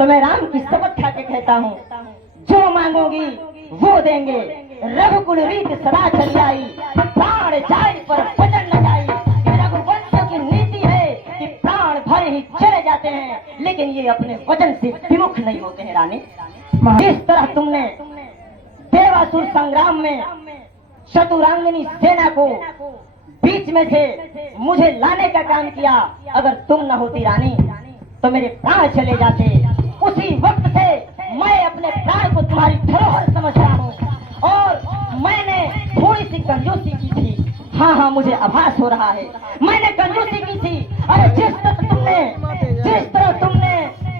तो मैं राम की शपथ खा के कहता हूँ, जो मांगोगी वो देंगे। रघुकुल रीत सदा चली आई, प्राण जाए पर वचन न जाई। रघुवंशियों की नीति है कि प्राण भरे ही चले जाते हैं, लेकिन ये अपने वचन से विमुख नहीं होते हैं। रानी, जिस तरह तुमने देवासुर संग्राम में चतुरांगनी सेना को बीच में से मुझे लाने का काम किया, अगर तुम न होती रानी तो मेरे प्राण चले जाते। उसी वक्त से मैं अपने प्राण को तुम्हारी धरोहर समझ रहा हूँ, और मैंने थोड़ी सी कंजूसी की थी। हाँ हाँ, मुझे आभास हो रहा है, मैंने कंजूसी की थी। अरे जिस तरह तुमने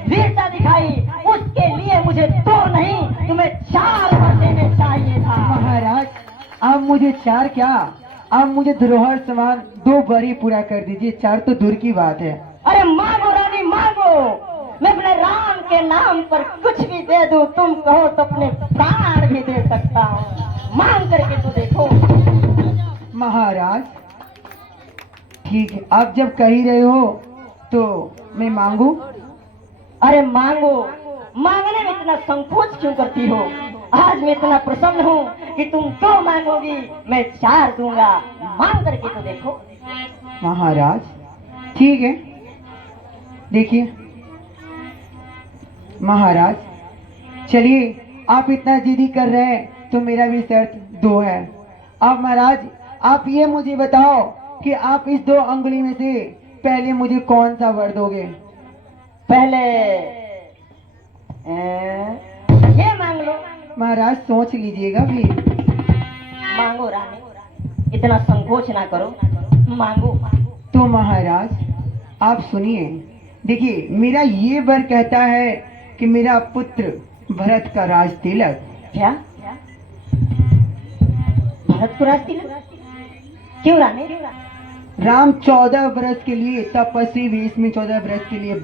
वीरता दिखाई, उसके लिए मुझे 2 नहीं तुम्हें 4 वर देने चाहिए था। महाराज, आप मुझे 4 क्या, आप मुझे धरोहर समान 2 वर ही पूरा कर दीजिए, 4 तो दूर की बात है। अरे मांगो रानी मांगो, मैं अपने राम के नाम पर कुछ भी दे दूं, तुम कहो तो अपने प्राण भी दे सकता हूँ। मांग करके तो देखो। महाराज ठीक है, आप जब कह ही रहे हो तो मैं मांगू। अरे मांगो, मांगने में इतना संकोच क्यों करती हो? आज मैं इतना प्रसन्न हूँ कि तुम 2 मांगोगी, मैं 4 दूंगा। मांग करके तो देखो। महाराज ठीक है, देखिए महाराज, चलिए आप इतना जिद्दी कर रहे हैं तो मेरा भी शर्त 2 है। अब महाराज आप ये मुझे बताओ कि आप इस 2 अंगुली में से पहले मुझे कौन सा वर दोगे? पहले ये मांग लो। महाराज सोच लीजिएगा भी। मांगो रानी, इतना संकोच ना करो, मांगो। तो महाराज आप सुनिए, देखिए मेरा ये वर कहता है कि मेरा पुत्र भरत का राज तिलक। क्या भरत को राज तिलक? क्यों रानी? राम 14 वर्ष के लिए तपस्वी वेश में 14 वर्ष के लिए।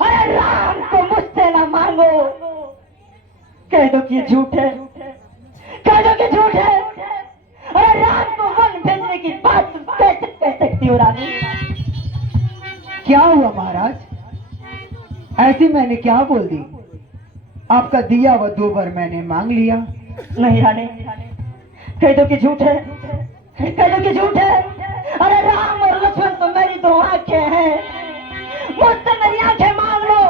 अरे राम को मुझसे ना मांगो, कह दो कि झूठ है, कह दो कि झूठ है। अरे राम को वन भेजने की बात तुम कैसे कह सकती हो रानी? क्या हुआ महाराज, ऐसी मैंने क्या बोल दी? आपका दिया हुआ 2 वर मैंने मांग लिया। नहीं रानी, कह दो कि झूठ है, कह दो कि झूठ है। अरे राम और लक्ष्मण तो मेरी 2 आंखें हैं, मुझसे मेरी आंखें मांग लो,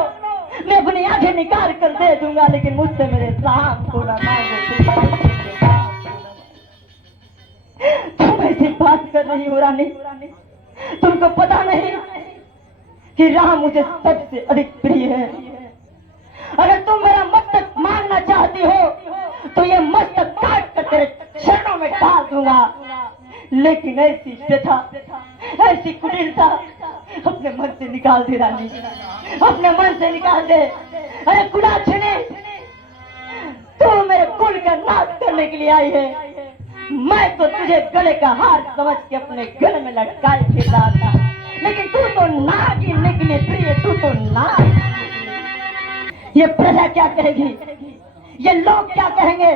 मैं अपनी आंखें निकाल कर दे दूंगा, लेकिन मुझसे मेरे राम को ना मांगो। तुम ऐसी बात कर रही हो रानी? तुमको पता नहीं कि राम मुझे सबसे अधिक प्रिय है। अगर तुम मेरा मस्तक मांगना चाहती हो तो ये मस्तक काट कर तेरे चरणों में डाल दूंगा, लेकिन ऐसी व्यथा, ऐसी कुटिलता अपने मन से निकाल दे रानी, अपने मन से निकाल दे। अरे कुलाक्षिणी, तू मेरे कुल का नाश करने के लिए आई है, मैं तो तुझे गले का हार समझ के अपने गले में लटकाए फिर रहा था, लेकिन तू तो नाग ही निकली प्रिय, तू तो नाग। ये प्रजा क्या कहेगी, ये लोग क्या कहेंगे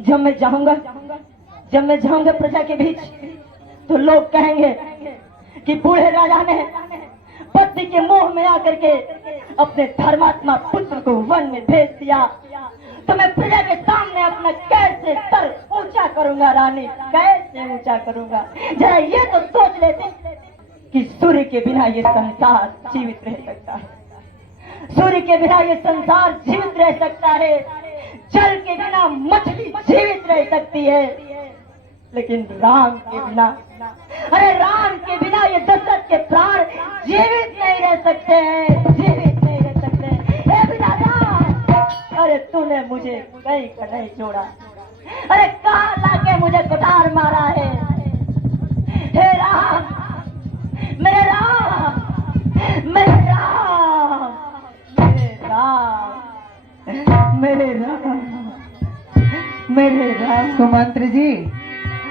जब मैं जाऊंगा प्रजा के बीच? तो लोग कहेंगे कि बूढ़े राजा ने पत्नी के मोह में आकर के अपने धर्मात्मा पुत्र को वन में भेज दिया। तो मैं प्रजा के सामने अपना कैसे सर ऊंचा करूंगा रानी, कैसे ऊंचा करूंगा? जरा ये तो सोच लेते कि सूर्य के बिना ये संसार जीवित रह सकता है, सूर्य के बिना ये संसार जीवित रह सकता है, जल के बिना मछली जीवित रह सकती है, लेकिन राम के बिना, अरे राम के बिना ये दशरथ के प्राण जीवित नहीं रह सकते हैं, जीवित नहीं रह सकते। हे विधाता, अरे तूने मुझे कहीं का नहीं छोड़ा, अरे कहाँ लाके मुझे कुठार मारा है। हे राम, मेरे राम, मेरे राम, मेरे राम, मेरे राम, मेरे राम। सुमंत्र जी,